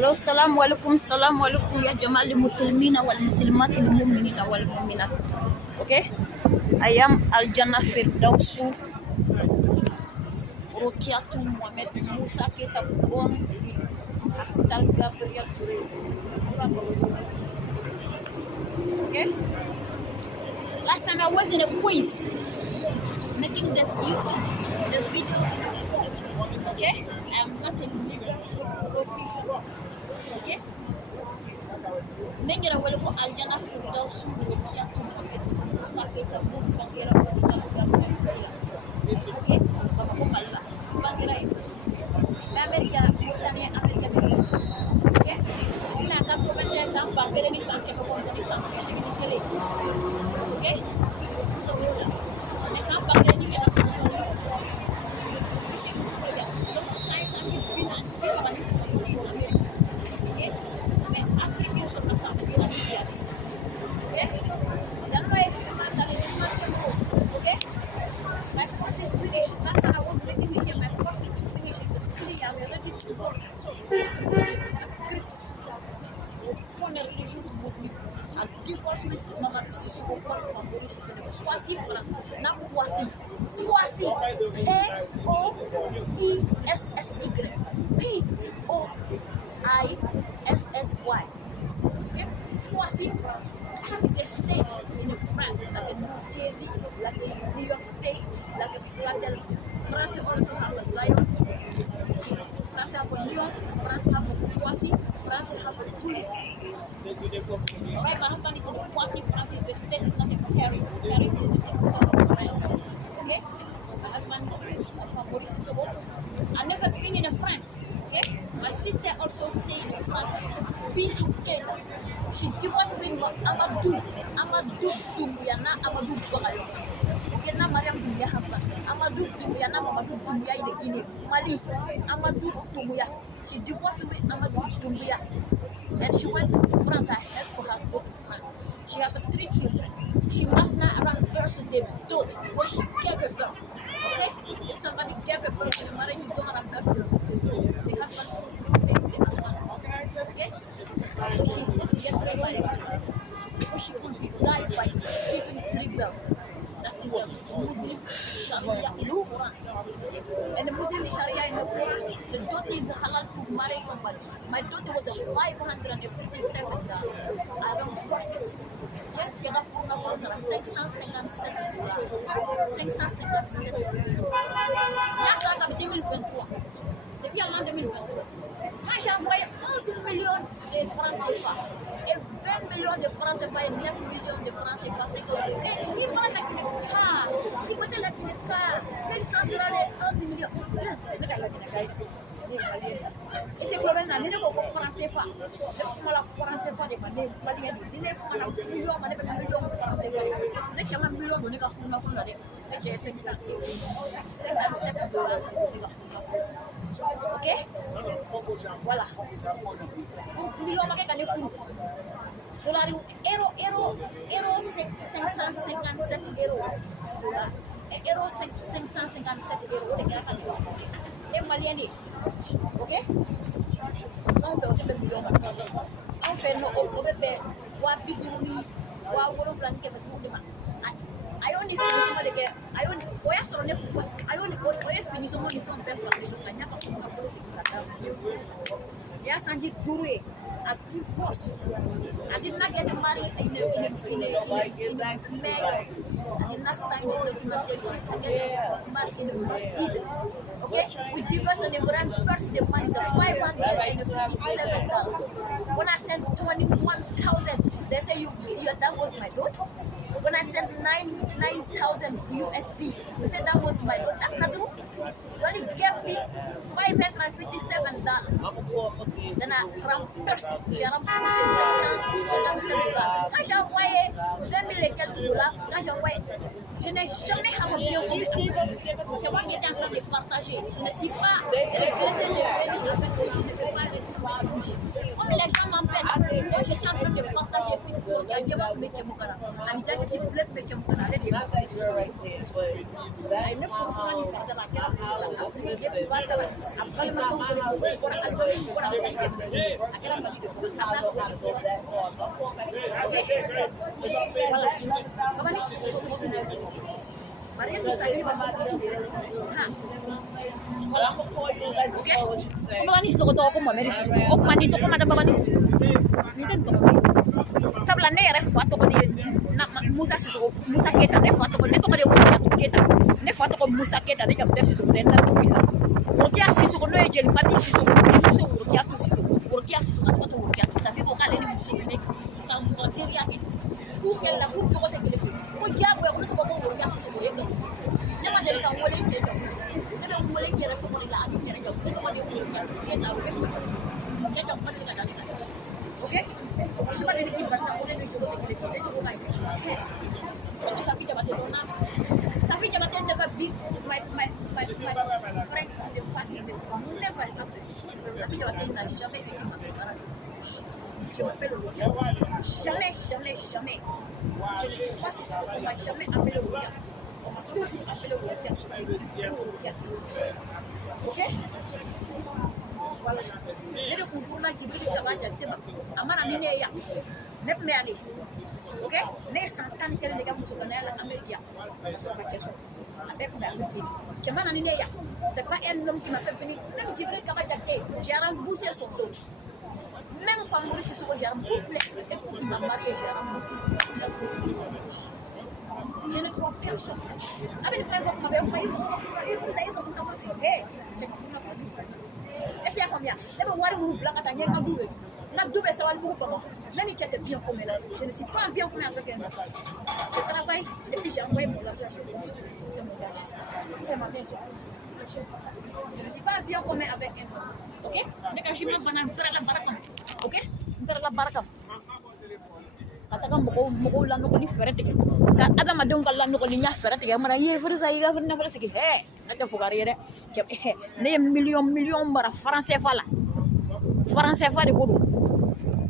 Hello, salamu alaikum ya jamaa muslimina wal muslimat wal mu'minina wal mu'minat. Okay, I am Aljana Firdausu Rokiatu Mohamed Musa Keita Bon Hospital Gabriel Touré. Okay, last time I was in a quiz making the video. Okay, I am not a official. Okay, mengira wale ko Aljana Firdausu Rokiatu Mohamed Musa Keita Bon Bangira Hospital Gabriel Touré. Okay, bako malla bangira l'Amérique Mauritanie Amérique. Okay, ina 93 ans bangira ni santé ko ni santé. Okay, so les ans bangira ni kala P-O-I-S-S-Y. Okay? Poissy, France. It's a state in France, like a New Jersey, like a New York State, like a Philadelphia. France also have a Lyon. France have a Lyon. France have a Poissy. France have a Toulouse. Okay, my husband is in Poissy, France is a state, it's not a Paris. Paris is a capital of France. Okay? My husband is from Mauritius. So I've never been in France. Okay? My sister also stayed in France. Been in Canada. She divorced with Amadou Doumbouya, na Amadou Bagayo. Okay, na Mariam Doumbouya husband. Amadou Doumbouya, na Amadou Doumbouya in the Guinea. Mali. Amadou Doumbouya. She divorced with Amadou Doumbouya. And she went to France. I helped her go to France. She had 3 children. She must not around birth the daughter because she gave her birth. Okay? If somebody gave her birth in the marriage, you don't have birth the daughter. The husband supposed to take the husband. Okay? So she's supposed to get pregnant because she could be died by giving 3 birth. That's in the Muslim Sharia in the Quran. And the Muslim Sharia in the Quran, the daughter is halal to marry somebody. My daughter was $557 around person. Yet she got phone number $557. 557. Là, ça a 2023. Depuis l'an 2023. Quand j'ai envoyé 11 millions de francs CFA et 20 millions de francs CFA et 9 millions de francs CFA, c'est que il va la car, il va la car, il s'endra les 1 million. Et c'est problème là, il n'y a pas de francs CFA. Comment la francs CFA des Maliens, il n'y a pas de millions, il n'y a pas de millions de francs CFA. Il y a un million de francs CFA, il y a 500. Ok? Voilà. Million maquet qu'on est fou. Dollar, euro 557 euros. Dollar. Euro 557 euros. Les gars, et Malien, ok? On fait nos bébés, wapi duni, wawolo planque avec tout demain. I only finish my day. I only finish my yes, and he do it at full force. I did not get married in May. I did not sign the documentation. I get married in the masjid. Okay? We divorced and they reimbursed the money, the $557. When I sent 21,000, they say that was my daughter. When I sent 9,000 USD, you said that was my daughter. That's not true. You only gave me $557. Then I rembourse. J'ai remboursé $757. Quand j'ai envoyé 20 000 et quelques dollars, quand j'ai envoyé, je n'ai jamais ramené comme ça. C'est moi qui étais en train de partager. Je ne suis pas regretté de venir de fait que je ne peux pas bouger. Comme les gens m'embêtent, je suis en train de partager pour qu'il y ait un métier mokana. And jacket is blood métier mokana. Let him have it right there. But I never was one in the like sabla ne yɛrɛ fa tɔgɔ de na Musa Sisoko Musa Keta ne fa tɔgɔ ne tɔgɔ de Wurkiatu Keta ne fa tɔgɔ Musa Keta ne jamu tɛ Sisoko de na bila Wurkia Sisoko n'o ye jeliba ni Sisoko ni muso Wurkiatu Sisoko Wurkia Sisoko a tɔgɔ tɛ Wurkiatu ça fait ko k'ale ni muso ne sisan mɔgɔ teriya kɛ k'u kɛlɛ la k'u tɔgɔ tɛ kelen ko diyagoya ko ne tɔgɔ ko Wurkia Sisoko ye kɛ ne ma deli ka n wele cɛ jamu ne bɛ n wele n yɛrɛ tɔgɔ de la ani n yɛrɛ jamu ne tɔgɔ de Wurkiatu Keta o bɛ fɔ cɛ jamu ma deli ka da ne kan ok je pas de l'équipe maintenant on est de Djolo de l'élection de Djolo là ok ça fait jabaté dona ça fait jabaté never beat my friend de passing de never happen ça fait jabaté n'a jamais été ma mère je m'appelle jamais je ne sais pas si on m'a jamais appelé au gars on m'a toujours appelé au gars ok voilà ne de kun na jibiri kaba jatema amana ni ne ya ne me ale ok ne santan kele de gamu so na la America so ka cheso avec la America jamana ni ne ya c'est pas un homme qui m'a fait venir même jibiri kaba jatte j'ai remboursé son dos même femme riche so j'ai toutes les écoutes m'a marié j'ai remboursé je ne crois personne avec frère vous avez pas eu comme commencer hey est-ce qu'il y a combien? Je vais vous blaguer à la double. La double, ça va vous prendre. Je ne sais pas bien comment je ne suis pas bien comme africain. Je travaille et puis j'ai envoyé mon argent. C'est mon gage. C'est ma maison. Je ne suis pas bien comme avec un. Ok? Je suis bien faire la baraka. Ok? Faire la baraka. Katakan moko la noko ni ferete ke ka adama don kala noko ni nya ferete ke mara ye ferza yiga ferna ferse ke he ata fugari re ke ne million mara français fala français fa de godo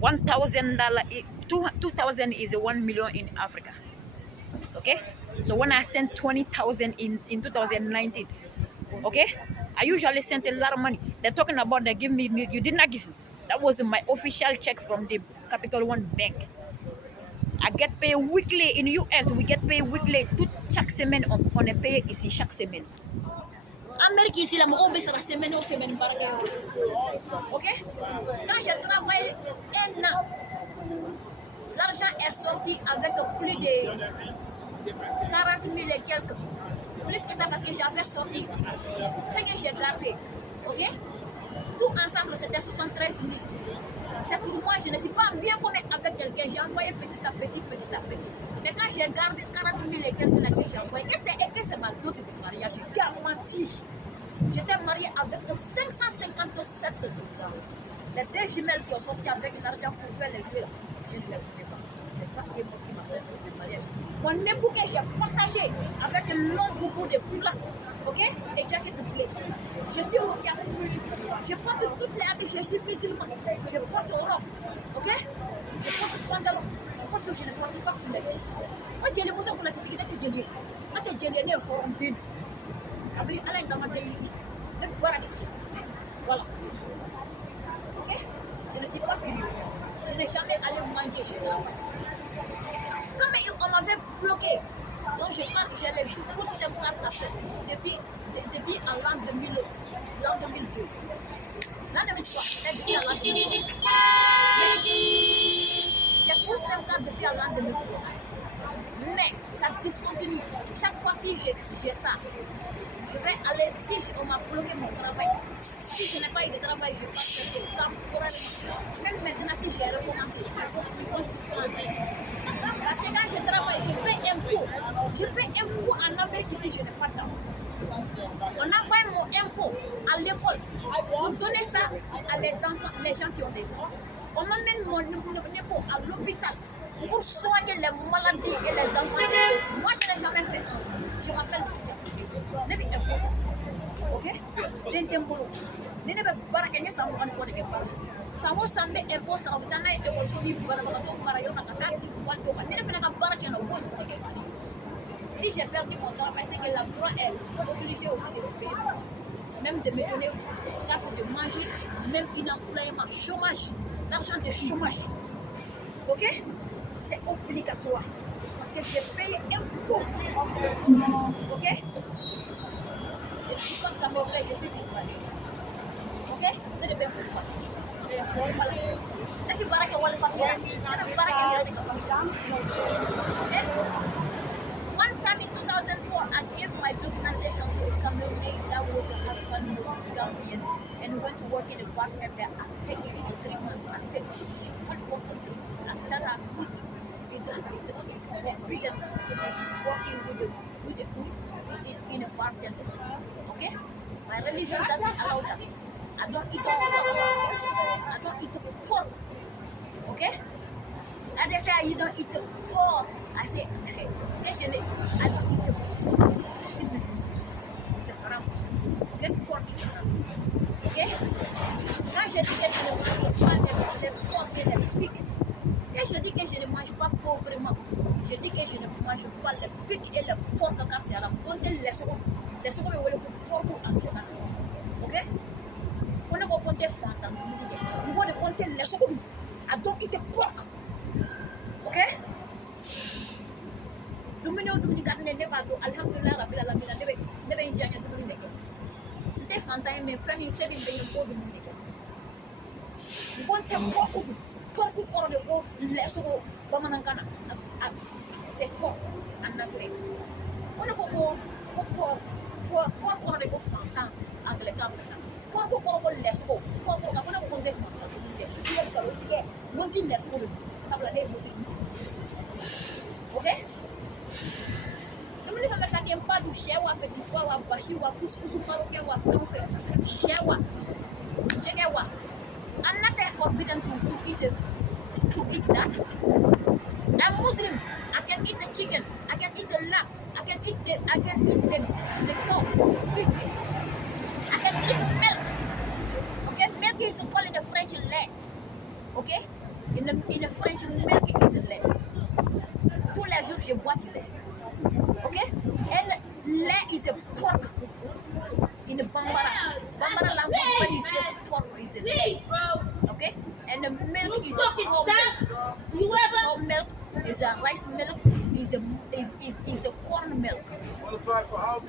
$1,000 2,000 is 1 million in Africa. Okay, so when I sent 20,000 in 2019, okay, I usually sent a lot of money. They're talking about they give me, you did not give me. That was my official check from the Capital One Bank. I get paid weekly in US. We get paid weekly. Chaque semaine, on est payé ici chaque semaine. Amérique ici, la on baisse la semaine aux semaines. Ok? Quand j'ai travaillé un an, l'argent est sorti avec plus de 40 000 et quelques. Plus que ça parce que j'avais sorti ce que j'ai gardé. Ok? Tout ensemble, c'était 73 000. C'est pour moi, je ne suis pas bien comme avec quelqu'un. J'ai envoyé petit à petit. Mais quand j'ai gardé 40 000 et quelques là que j'ai envoyé, que c'est ma dot de mariage, j'ai menti. J'étais mariée avec 557 $. Les deux jumelles qui ont sorti avec l'argent pour faire les jeux, je ne les connais pas. C'est pas qui m'a fait le mariage. Mon époux que j'ai partagé avec un long boubou de plats. Ok? Et jacket de blé. Je suis au Cameroun. Je porte toutes les habits, je suis musulman. Je porte robe. Ok? Je porte pantalon. Je ne porte pas coulettes. Moi, je ne sais pas si tu es gagné. Kabri ala ngama day lepp wara di voilà ok je ne suis pas curieux je n'ai jamais allé manger chez toi comme on m'avait bloqué donc j'ai les tout système pour ça fait depuis en l'an 2000 l'an 2002 l'an 2003 depuis en l'an 2002 j'ai posté un carte depuis en l'an 2003 mais ça discontinue chaque fois si j'ai ça. Je vais aller, si on m'a bloqué mon travail, si je n'ai pas eu de travail, je vais pas chercher temporairement. Même maintenant, si j'ai recommencé, ils vont suspendre. Parce que quand je travaille, je paie impôt. Je paie impôt en Amérique ici, je n'ai pas d'argent. On envoie mon impôt à l'école pour donner ça à les enfants, les gens qui ont des enfants. On m'amène mon impôt à l'hôpital pour soigner les maladies et les enfants. Moi, je n'ai jamais fait. Je m'appelle Nebi impossible. Ok? Den tempolo. Nene be baraka nya samu an ko de ke bar. Samo sambe ebo sa obitana ebo soni bara bara to bara yo nakata wando ba nene fena ka bara tiana wo to ke mali. Si j'ai perdu mon temps parce que la droit est obligé aussi de le payer. Même de me donner carte de manger, même une employement chômage, l'argent de chômage. Ok? C'est obligatoire. Parce que j'ai payé un coup. Ok? Et puis quand ça m'aurait, je sais ce qu'il fallait. Ok? Je ne vais pas. Nanti barang yang wali pakai, nanti barang yang ada di one time in 2004, I gave my documentation to a company that was a husband who was Gambian and went to work in a bartender. I'm taking it for 3 months. I'm taking it. She went work for 3 months. I'm telling her Muslim is a freedom to be working in a bartender. Okay? My religion doesn't allow that. I don't eat pork. I don't eat pork. Okay? And they say you don't eat pork. I say, occasionally, I don't eat pork. C'est haram. Get pork is haram. Okay? Quand je dis que je ne mange pas les porc et les pigs, quand je dis que je ne mange pas pauvrement, je dis que je ne mange pas les pigs et les porcs car c'est haram. Comptez les secondes. Les secondes, vous voulez que porc ou anglais. Okay? When I go for the front, I'm going to contain less. I don't eat a pork. Okay? Domino Dominican never do. Alhamdulillah, Rabbil Alamina never enjoy your Dominican. The Fanta and my friend is saying they go Dominican. You want a pork or the go less of Romanancana. Say pork and not great. When I go pork or the go Fanta and the Catholic. Porco less go. Porco, I'm going to go there. One thing less go. Okay? You will have a candy part to share what you are, but you are share what. I'm not forbidden to eat that. I'm Muslim. I can eat the chicken. I can eat the lamb. I can eat the cow. I can drink milk. Okay, milk is called in the French lait. Okay, in the French milk is lait. Tous les jours je bois du lait. Okay, and lait is a pork. In the Bambara language, when you say pork is a lait. Okay, and the milk is a cow milk. Is a cow milk. Is a rice milk. Is a corn milk.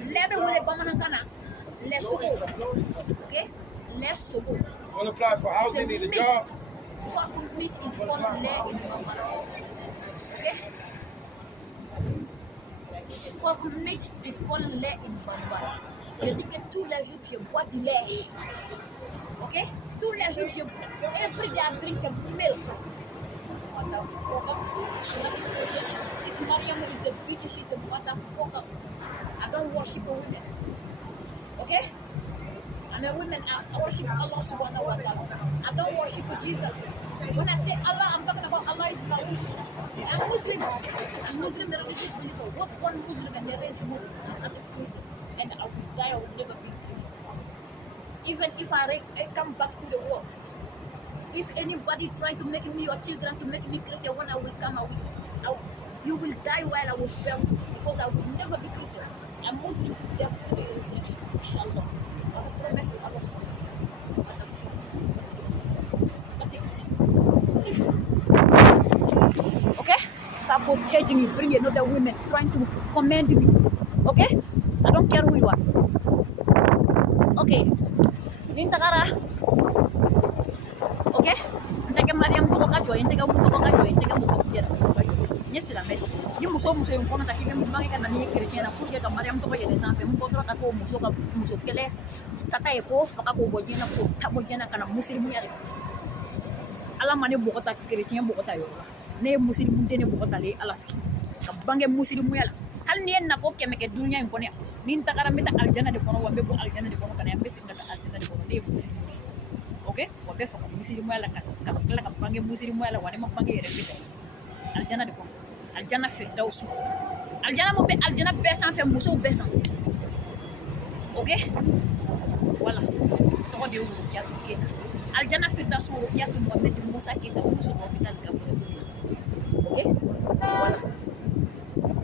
Lait with Bambara. Less so, okay? Less so. Want to apply for housing, need a job? Pork meat is called lait in Bambara. Okay? Pork meat is called lait in Bambara. Je dis que tous les jours je bois du lait. Okay? Tous les jours je every day I drink milk. This Mariam is a bitch, she's a motherfucker. I don't worship a woman. Okay? I'm a woman, I worship Allah subhanahu wa ta'ala. I don't worship Jesus. When I say Allah, I'm talking about Allah is Karush. I'm Muslim. I'm Muslim, the religious believer. What's one Muslim and the rest Muslim? I'm not a Christian. And I will die, I will never be Christian. Even if I come back to the world, if anybody trying to make me your children to make me Christian, when I will come, you will die while I was born because I will never be Christian. I'm Muslim to death to the resurrection, inshallah. I have a promise with Allah subhanahu wa ta'ala. Okay? Sabotaging me, bring another woman trying to command me. Okay? I don't care who you are. Okay. Nintakara. Okay? Ntake Mariam to kajo, ntake mu to kajo, ntake mu to jera. Yes, la met. Ni muso yung kono ta kibe mbangi kana ni chrétien na pour que Mariam to ye des enfants mu ko ka ko muso keles sata e ko faka ko bojina ko tabojina kana muslim yare. Ala mane bokota chrétien bokota yo. Ne muslim dene bokota le ala fi. Ka bange muslim yala. Hal ni en nako kemeke dunya en konya. Nin takara meta aljana de kono wambe bo aljana de kono kana yambe sinda aljana de kono le muslim. Okay? Wabe faka muslim yala ka bange muslim yala wane ma bange yere bita. Aljana de kono. Aljana Firdaus. Aljana mo be aljana be sans fait muso be sans fait. OK? Voilà. To de o ya to ke. Aljana Firdaus Rokiatu Mohamed Moussa Keita Moussa hôpital Gabriel. Ok? Voilà.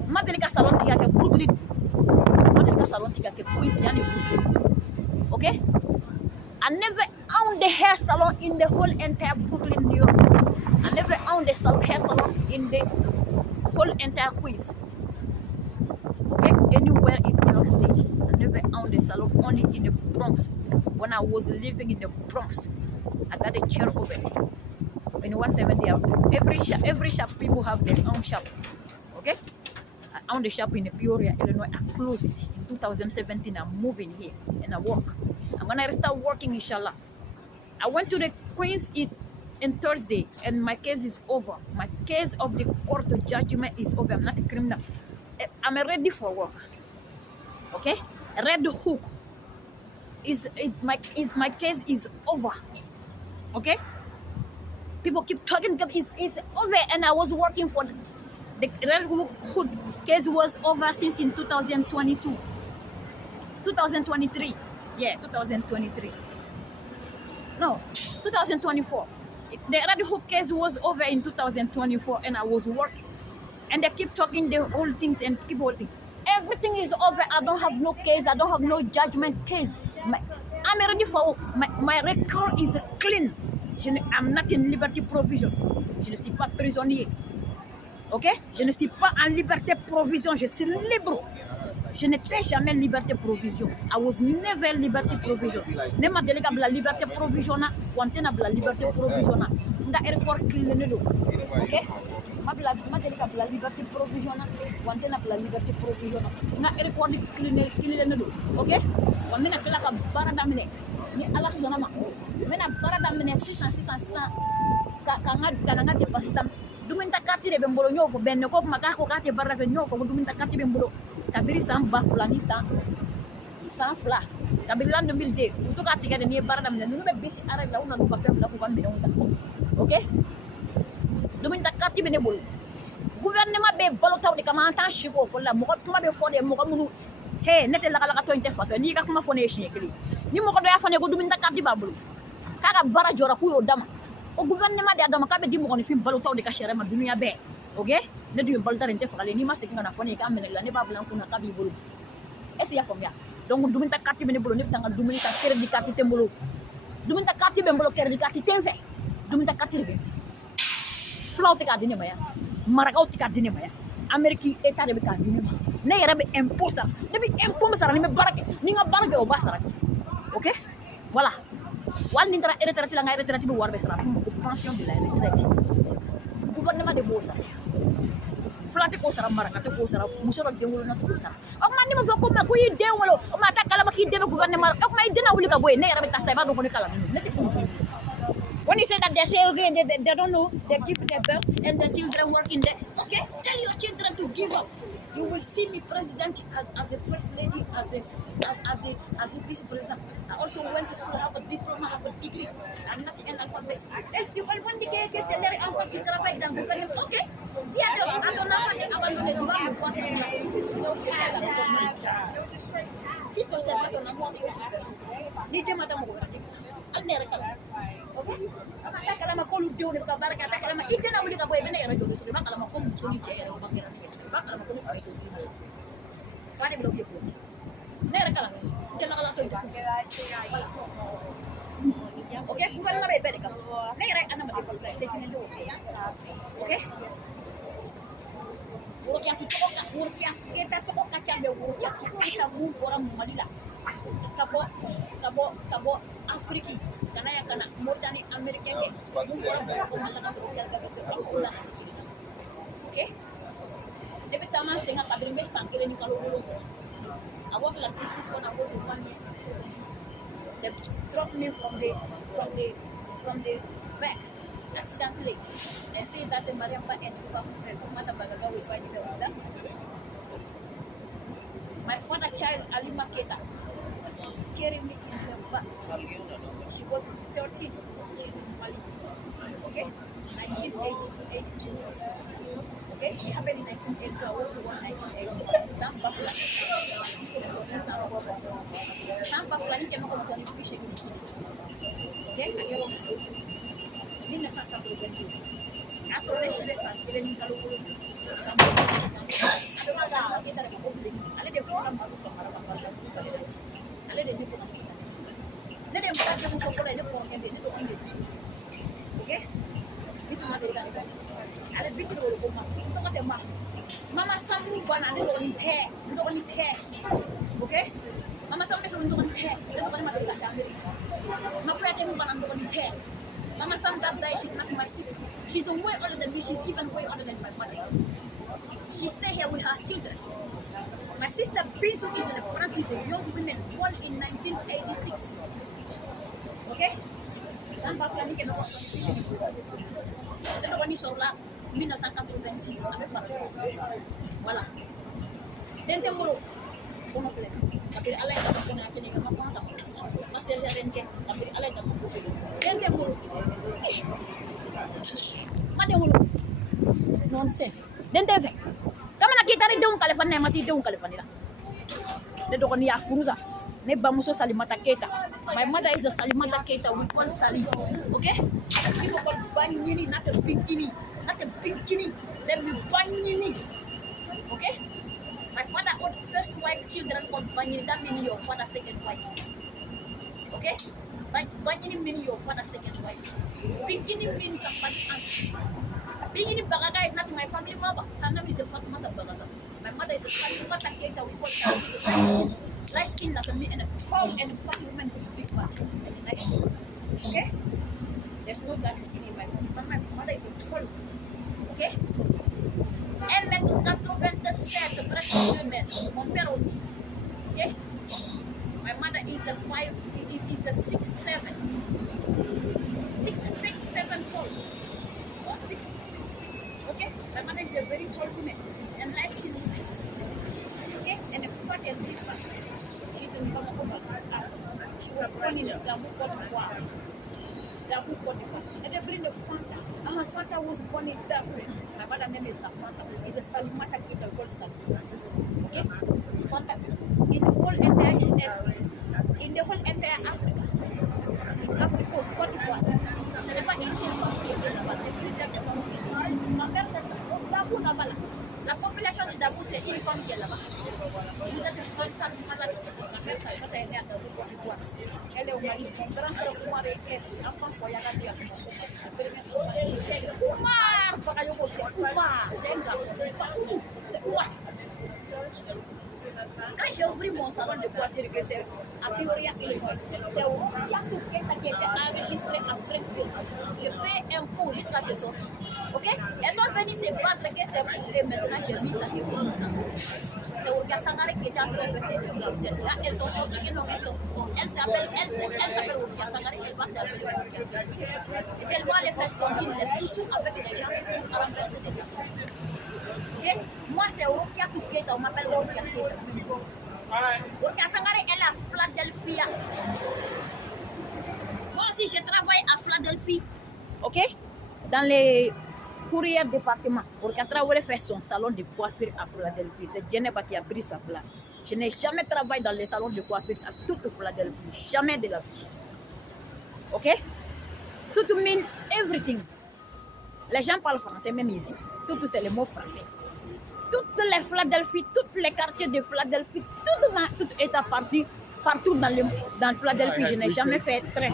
Madelika salon tika ke Brooklyn. Madelika salon tika ke Queens yani Brooklyn. Ok? I never owned the hair salon in the whole entire Brooklyn, New York. I never owned the hair salon in the whole entire Queens. Okay? Anywhere in New York State. I never owned a salon, only in the Bronx. When I was living in the Bronx, I got a chair over there. In 170, every shop people have their own shop. Okay? I own the shop in Peoria, Illinois. I closed it in 2017. I'm moving here and I work. I'm gonna start working, inshallah. I went to the Queens in Thursday and my case is over. My case of the court judgment is over. I'm not a criminal. I'm ready for work. Okay? Red Hook my case is over. Okay? People keep talking, it's over, and I was working for the Red Hook case was over since in 2022. 2023. Yeah, 2023. No, 2024. The Red Hook case was over in 2024 and I was working. And they keep talking the whole things and keep holding. Everything is over. I don't have no case. I don't have no judgment case. I'm ready for my record is clean. I'm not in liberty provision. Je ne suis pas prisonnier. Ok? Je ne suis pas en liberté provision. Je suis libre. Je n'étais jamais liberté provision. I was never liberty provision. Ne ma délégué la liberté provision na, wantena la liberté provision na. Nga airport clean ne do. Ok? Ma délégué la liberté provision na, wantena la liberté provision na. Nga airport clean ne do. Ok? Wa mina kala ka barada mine. Ni ala sonama. Mina barada mine 600 ka nga dépasser tam. Duminta kati de bembolo nyofo benne ko makako kati barada nyofo duminta kati bembolo. Kabiri san ba fulani san fla kabiri lan 2002 uto ka tigade ni barada mne nunu be bisi ara la una nuka fe la ko gambe unta okay dumin takati bene bolu gouvernement be balo tawde kama anta shiko fo la mo ko tuma be fode mo ko munu he nete la kala to inte fato ni ka kuma fone shekli ni mo ko do ya fane ko dumin takati babulu kaka bara jora ku yo dama ko gouvernement de adama ka be di mo ko ni fi balo tawde ka shere ma dunia be okay ne du bal daren te fakale ni ma seki ngana fone ka menela ne bablan kuna kabi bulu esi ya fomya donc dumin ta carte bene bulu ne tanga dumin ta credit carte te bulu dumin ta carte be bulu credit carte te fe dumin ta carte be flauti ka dine maya maraka uti ka dine maya ameriki eta de ka dine ma ne yara be imposa ne bi imposa ni me barake ni nga barake o basara okay voilà wal ni tara retraite la nga retraite bi war be sara ko pension de la retraite gouvernement de bosa flante ko sara maraka te ko sara musoro dengolo na ko sara o man ni mo foko ma ko yi dengolo o ma ta kala ma ki debe gouvernement o ma idena wuli ka boy ne yara be ta ba do ko ni kala ne te ko when you say that they say okay, they don't know, they give their birth and the children work in there. Okay, tell your children to give up. You will see me president as a first lady, as a vice president. I also went to school, have a diploma, have a degree. I'm not an alphabet. If you want to get a salary, I'm going to travail dans le pays. Okay? Dia de abandonner si tu sais pas ton enfant, ni de madame okay? Apa kala makolu dew ne ka baraka ta kala ma idena wuli ka boy bene yara jodo so ba kala makom so ni jere ba kala ba kala makom fa to fare bro ko ne ra kala kala kala to okay ku fala be be kala ne ra ana ma defal be te do okay wuro kya kita to ka chambe wuro kya kita mu ora mu malila tabo Afriki kana ya kana Mauritanie Americain ke okay depuis tama senga kabiri me sankele ni kalolo awak la this is when I was 1 year they dropped me from the back accidentally and say that the Mariamba and Mata Bagaga was fighting the my father child Ali Maketa carried me in her back. She was 13. She's in Mali. Okay? 1982. Okay? She happened in 1982. I went to 1982. Some Bafla came up with fishing. Ok? Akhirnya 1982. Asal chez les gens, il est mis à l'eau. Allez des fois, allez des fois. Ne dem pas de vous pour les pour rien de tout indi. OK? Itu ma de dan. Allez bitu do ko ma. To ko te ma. Mama samu bana de do ni te. OK? Mama samu de so do ni te. De ko ma de la sa. Ma ko te mu bana do ni te. Mama samu that day she's not my sister. She's way older than me. She's even way older than my mother. She stay here with her children. My sister Bintu is in France, is a young woman born in 1986. Okay? Dan papa ni kena buat dan ni sorla 1986 avec Farah. Voilà. Dan tembulu. Kono pele. Tapi alai tak kena kini kena apa? Masih ada renke. Tapi alai tak. Dan tembulu. Made hulu. Nonsense. Dan deve. Kama na kita ri dum kalefan na mati dum kalefan ila. De do ko ni afuruza. Ne bamuso Salimata Keita. My mother is a Salimata Keita. We call Sali. Okay? People call Banyini, not a bikini. Not a bikini. Let me Banyini. Okay? My father owned first wife children called Banyini. That means your father's second wife. Okay? Banyini means your father's second wife. Bikini means somebody else. Bikini Bagaga is not my family mother. Her name is Fatimata Bagaga. My mother is a Salimata Keita. We call Sali. Light skin like me and a tall and fat woman with a big butt. Nice. Okay? There's no dark skin in my family, but my mother is a tall. Okay? Elle met 87 presque 2 mètres. Mon père aussi. Okay? My mother is a 6'7". 6'7" tall. Or 6. Okay? My mother is a very tall woman and light skin woman. Okay? And a fat and big butt. She was born in Dabu Côte d'Ivoire. And they bring the Fanta. Fanta was born in Dabu. My mother's name is the Fanta. It's a Salimata Keita called Sali. Okay? Fanta. In the whole entire US, in the whole entire Africa, Africa was Côte d'Ivoire. Ce n'est pas une seule femme qui est là-bas, c'est plusieurs femmes. Ma mère, c'est ça. Donc Dabu là-bas. La population de Dabu, c'est une femme qui est là-bas. Vous êtes une femme malade. Elle est au Mali. Mon grand frère Oumar est enfant pour Yagadia. Oumar, c'est un garçon, c'est pas Oumar. C'est Oumar. Quand j'ai ouvert mon salon de coiffure, que c'est à Peoria, Illinois, c'est Rokia Keita qui était enregistré à Springfield. Je paye un pot jusqu'à ce que je sorte. Ok? Elles sont venues se battre, que c'est pour que maintenant j'ai mis ça qui est pour ça. C'est Rokia Sangare qui était en train de faire ses tests. Là, elles sont sorties, elle s'appelle Rokia Sangare, elle va s'appeler Rokia. Et elle va les faire tomber les sous-sous avec les gens pour renverser des gens. Okay? Moi, c'est Rokia Keita, on m'appelle Rokia Keita. Rokia Sangare, elle est à Philadelphia. Moi aussi, je travaille à Philadelphie. Ok? Dans les courriers département. Rokia Traoré fait son salon de coiffure à Philadelphie. C'est Djeneba qui a pris sa place. Je n'ai jamais travaillé dans les salons de coiffure à toute Philadelphie. Jamais de la vie. Ok? Tout mean everything. Les gens parlent français, même ici. Tout c'est les mots français. Toutes les Philadelphie, tous les quartiers de Philadelphie, tout est partout dans Philadelphie. Je n'ai jamais fait 13.